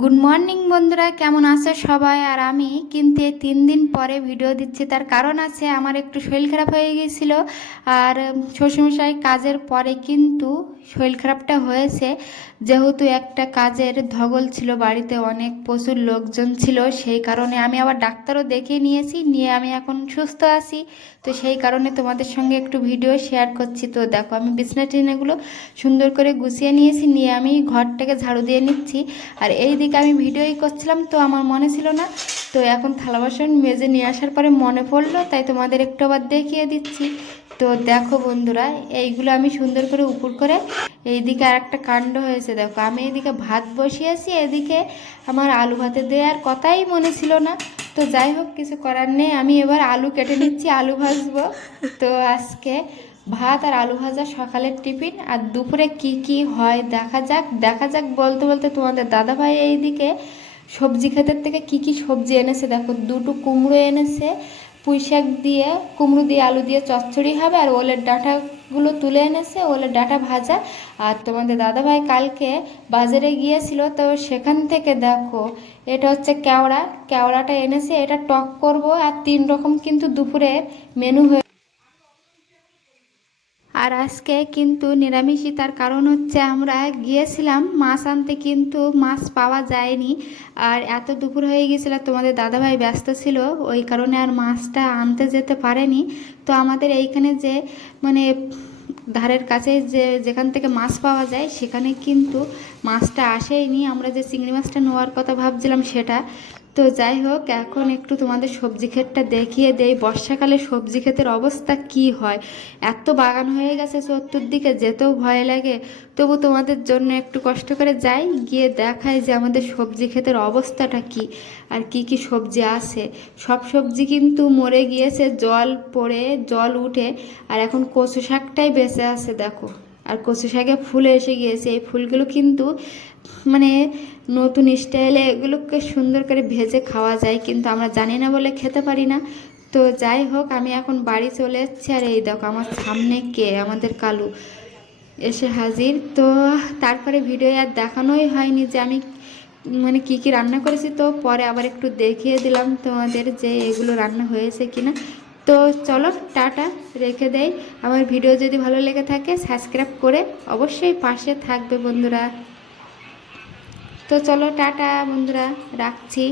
Good morning বন্ধুরা, কেমন আছো সবাই? আর আমি কিন্তু এই 3 দিন পরে ভিডিও দিচ্ছি। তার কারণ আছে, আমার একটু শরীর খারাপ হয়ে গিয়েছিল। আর শ্বশুরমশাই কাজের পরে কিন্তু শরীর খারাপটা হয়েছে, যেহেতু একটা কাজের ধগল ছিল বাড়িতে, অনেক প্রচুর লোকজন ছিল। সেই কারণে আমি আবার ডাক্তারও দেখিয়ে নিয়েছি, নিয়ে আমি এখন সুস্থ আছি। তো সেই কারণে তোমাদের সঙ্গে একটু ভিডিও শেয়ার করছি। তো দেখো, আমি বিছনা টিনাগুলো সুন্দর করে গুছিয়ে নিয়েছি, নিয়ে আমি ঘরটাকে ঝাড়ু দিয়ে নিচ্ছি। আর এই দিকে আমি ভিডিওই করছিলাম, তো আমার মনে ছিল না। তো এখন থালা বাসন মেজে নিয়ে আসার পরে মনে পড়লো, তাই তোমাদের একটু আবার দেখিয়ে দিচ্ছি। তো দেখো বন্ধুরা, এইগুলো আমি সুন্দর করে উপর করে, এইদিকে আর একটা কাণ্ড হয়েছে। দেখো, আমি এইদিকে ভাত বসিয়েছি, এদিকে আমার আলু ভাতে দেওয়ার কথাই মনে ছিল না। তো যাই হোক, কিছু করার নেই, আমি এবার আলু কেটে নিচ্ছি, আলু ভাজবো। তো আজকে ভাত আর আলু ভাজা সকালের টিফিন। আর দুপুরে কি কি হয় দেখা যাক। দেখা যাক বলতে বলতে তোমাদের দাদাভাই এইদিকে সবজি ক্ষেতের থেকে কি কি সবজি এনেছে। দেখো, দুটো কুমড়ো এনেছে, পুঁই শাক দিয়ে, কুমড়ো দিয়ে আলু দিয়ে চচ্চড়ি হবে। আর ওলের ডাঁটাগুলো তুলে এনেছে, ওলের ডাঁটা ভাজা। আর তোমাদের দাদাভাই কালকে বাজারে গিয়েছিল, তো সেখান থেকে দেখো, এটা হচ্ছে কেওড়া, কেওড়াটা এনেছে, এটা টক করব। আর 3 রকম কিন্তু দুপুরের মেনু হয়ে। আর আজকে কিন্তু নিরামিষই, তার কারণ হচ্ছে আমরা গিয়েছিলাম মাছ আনতে, কিন্তু মাছ পাওয়া যায়নি। আর এত দুপুর হয়ে গেছিল, তোমাদের দাদাভাই ব্যস্ত ছিল, ওই কারণে আর মাছটা আনতে যেতে পারেনি। তো আমাদের এইখানে যে মানে ধারের কাছে যেখান থেকে মাছ পাওয়া যায়, সেখানে কিন্তু মাছটা আসেইনি। আমরা যে চিংড়ি মাছটা নেওয়ার কথা ভাবছিলাম সেটা। তো যাই হোক, এখন একটু তোমাদের সবজি ক্ষেতটা দেখিয়ে দেই। বর্ষাকালে সবজি ক্ষেতের অবস্থা কি হয়! এত বাগান হয়ে গেছে চতুর্দিকে, যেতেও ভয় লাগে। তবু তোমাদের জন্য একটু কষ্ট করে যাই, গিয়ে দেখাই যে আমাদের সবজি ক্ষেতের অবস্থাটা কি, আর কি কি সবজি আছে। সব সবজি কিন্তু মরে গিয়েছে, জল পড়ে, জল উঠে। আর এখন কচু শাকটাই বেঁচে আছে দেখো। আর কচু শাকে ফুল এসে গিয়েছে, এই ফুলগুলো কিন্তু মানে নতুন স্টাইলে এগুলোকে সুন্দর করে ভেজে খাওয়া যায়, কিন্তু আমরা জানি না বলে খেতে পারি না। তো যাই হোক, আমি এখন বাড়ি চলে এসেছি। আর এই দেখো, আমার সামনে কে, আমাদের কালু এসে হাজির। তো তারপরে ভিডিও আর দেখানোই হয়নি যে আমি মানে কি কি রান্না করেছি। তো পরে আবার একটু দেখিয়ে দিলাম তোমাদের যে এগুলো রান্না হয়েছে কিনা। তো চলো, টাটা, রেখে দেই। আমার ভিডিও যদি ভালো লেগে থাকে, সাবস্ক্রাইব করে অবশ্যই পাশে থাকবে বন্ধুরা। তো চলো, টাটা বন্ধুরা, রাখছি।